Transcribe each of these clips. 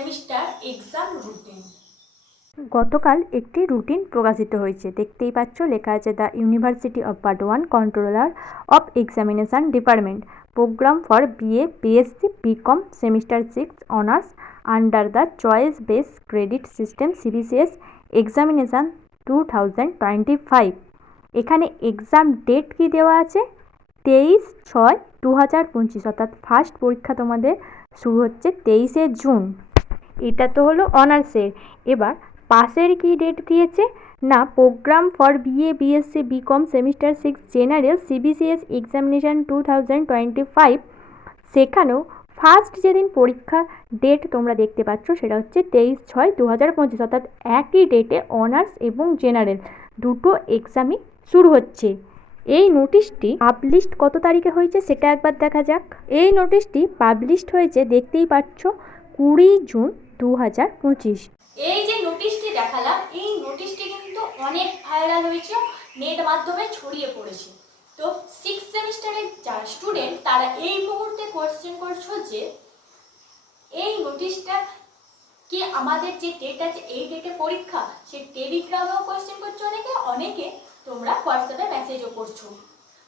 Semester exam routine. গতকাল একটি routine প্রকাশিত হয়েছে। দেখতেই পাচ্ছ, লেখা আছে the university of part controller of examination department. Programme for BA, BSc, BCom, semester six, honours, under the choice base credit system, CBCS examination two thousand twenty five. এখানে exam date কি দেওয়া আছে? তেইশ ছয় দু হাজার পঁচিশ। অর্থাৎ ফার্স্ট পরীক্ষা তোমাদের শুরু হচ্ছে তেইশে জুন। এটা তো হলো অনার্সের। এবার পাসের কি ডেট দিয়েছে? না programme for BA BSc BCom semester six general CBCS examination two thousand twenty five সেখানেও ফার্স্ট যেদিন পরীক্ষা ডেট তোমরা দেখতে পাচ্ছ, সেটা হচ্ছে তেইশ ছয় দু হাজার পঁচিশ, অর্থাৎ একই ডেটে অনার্স এবং জেনারেল দুটো এক্সামই শুরু হচ্ছে। এই নোটিশটি পাবলিশড কত তারিখে হয়েছে সেটা একবার দেখা যাক। এই নোটিশটি পাবলিশড হয়েছে, দেখতেই পাচ্ছ, কুড়ি জুন দু হাজার পঁচিশ। এই যে নোটিশটি দেখালাম, এই নোটিশটি কিন্তু অনেক ভাইরাল হয়েছে নেট মাধ্যমে ছড়িয়ে পড়েছে। তো সিক্স সেমিস্টারের যারা স্টুডেন্ট তারা এই মুহূর্তে কোয়েশ্চেন করছ যে, এই নোটিশটা কি আমাদের যে ডেট আছে, এই ডেটে পরীক্ষা? সে টেলিগ্রামেও কোয়েশ্চেন করছ অনেকে অনেকে তোমরা হোয়াটসঅ্যাপে মেসেজও করছ।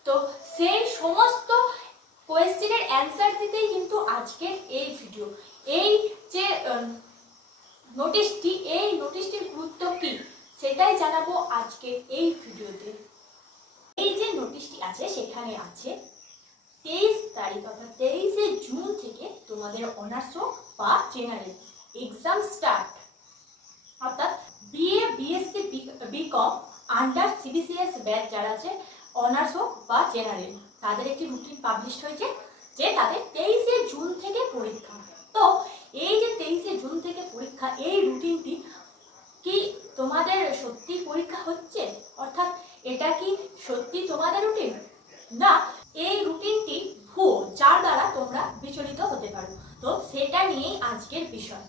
তো সেই সমস্ত কোয়েশ্চেনের অ্যান্সার দিতেই কিন্তু আজকের এই ভিডিও এই যে নোটিশটি এই নোটিশটির গুরুত্ব কি? সেটাই জানাব আজকের এই ভিডিওতে। এই যে নোটিশটি আছে, সেখানে আছে, তেইশ তারিখ অর্থাৎ তেইশে জুন থেকে তোমাদের অনার্স বা জেনারেল এক্সাম স্টার্ট অর্থাৎ BA BSc BCom under CBCS batch যারা আছে, অনার্স হোক বা জেনারেল তাদের একটি রুটিন পাবলিশ হয়েছে, যে তাদের তেইশে জুন থেকে পরীক্ষা তো এই যে তেইশে জুন থেকে পরীক্ষা এই রুটিনটি কি তোমাদের সত্যি পরীক্ষা হচ্ছে অর্থাৎ এটা কি সত্যি তোমাদের রুটিন না এই রুটিনটি ভুয়ো যার দ্বারা তোমরা বিচলিত হতে পারো তো সেটা নিয়েই আজকের বিষয়।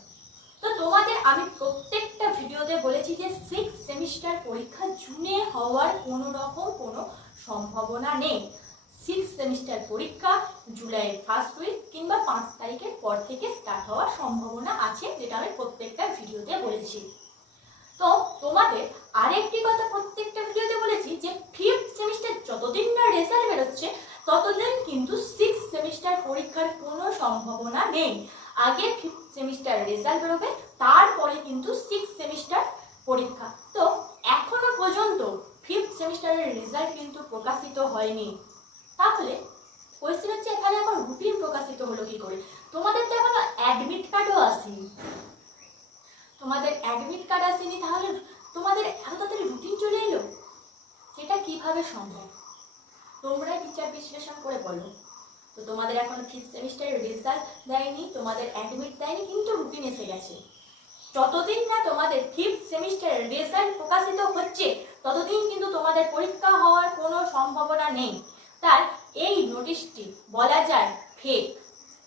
তো তোমাদের আমি প্রত্যেকটা ভিডিওতে বলেছি যে সিক্স সেমিস্টার পরীক্ষা জুনে হওয়ার কোনো রকম কোনো সম্ভাবনা নেই। সিক্স সেমিস্টার পরীক্ষা জুলাইয়ের ফার্স্ট উইক কিংবা পাঁচ তারিখের পর থেকে স্টার্ট হওয়ার সম্ভাবনা আছে, যেটা আমি প্রত্যেকটা ভিডিওতে বলেছি। তো তোমাদের আরেকটি কথা প্রত্যেকটা ভিডিওতে বলেছি যে ফিফথ সেমিস্টার যতদিন না রেজাল্ট বেরোচ্ছে ততদিন কিন্তু সিক্স সেমিস্টার পরীক্ষার কোনো সম্ভাবনা নেই। আগে ফিফথ সেমিস্টার রেজাল্ট বেরোবে, তারপরে কিন্তু সিক্স সেমিস্টার পরীক্ষা। তো এখনও পর্যন্ত ফিফথ সেমিস্টারের রেজাল্ট কিন্তু প্রকাশিত হয়নি। তাহলে কোয়েশ্চেন হচ্ছে এখানে এখন রুটিন প্রকাশিত হলো কি করে? তোমাদের তো এখনও অ্যাডমিট কার্ডও আসেনি। তোমাদের অ্যাডমিট কার্ড আসেনি, তাহলে বলো। তো তোমাদের এখন ফিফথ সেমিস্টারের রেজাল্ট দেয়নি, তোমাদের অ্যাডমিট দেয়নি, কিন্তু রুটিন এসে গেছে। যতদিন না তোমাদের ফিফথ সেমিস্টারের রেজাল্ট প্রকাশিত হচ্ছে, ততদিন কিন্তু তোমাদের পরীক্ষা হওয়ার কোনো সম্ভাবনা নেই। তাই এই নোটিশটি বলা যায় ফেক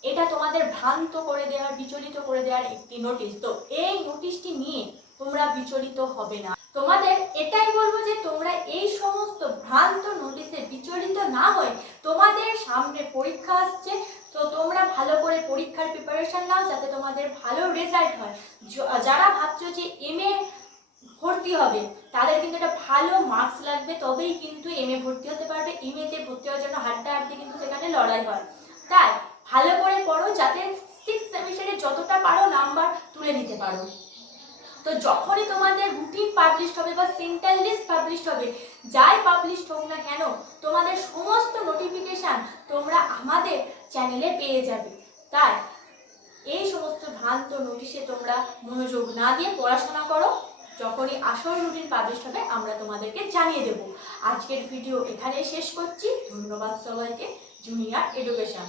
এটা তোমাদের ভ্রান্ত করে দেওয়ার বিচলিত করে দেওয়ার একটি নোটিশ তো এই নোটিশটি নিয়ে তোমরা বিচলিত হবে না। তোমাদের এটাই বলব যে তোমরা এই সমস্ত ভ্রান্ত নোটিশে বিচলিত না হয়ে তোমাদের সামনে পরীক্ষা আসছে তো তোমরা ভালো করে পরীক্ষার প্রিপারেশন নাও যাতে তোমাদের ভালো রেজাল্ট হয়। যারা ভাবছ যে এম এ ভর্তি হবে, তাদের কিন্তু একটা ভালো মার্কস লাগবে, তবেই কিন্তু এম এ ভর্তি হতে পারবে। এম এতে ভর্তি হওয়ার জন্য হাড্ডাহাড্ডি কিন্তু সেখানে লড়াই হয়। তাই ভালো করে পড়ো যাতে সিক্স সেমিস্টারে যতটা পারো নাম্বার তুলে নিতে পারো। তো যখনই তোমাদের রুটিন পাবলিশ হবে বা সেন্ট্রাল লিস্ট পাবলিশ হবে, যাই পাবলিশ হোক না কেন, তোমাদের সমস্ত নোটিফিকেশান তোমরা আমাদের চ্যানেলে পেয়ে যাবে। তাই, এই সমস্ত ভ্রান্ত নোটিশে তোমরা মনোযোগ না দিয়ে পড়াশোনা করো, যখনই আসল রুটিন পাবলিশ হবে, আমরা তোমাদেরকে জানিয়ে দেব। আজকের ভিডিও এখানেই শেষ করছি। ধন্যবাদ সবাইকে। Junior education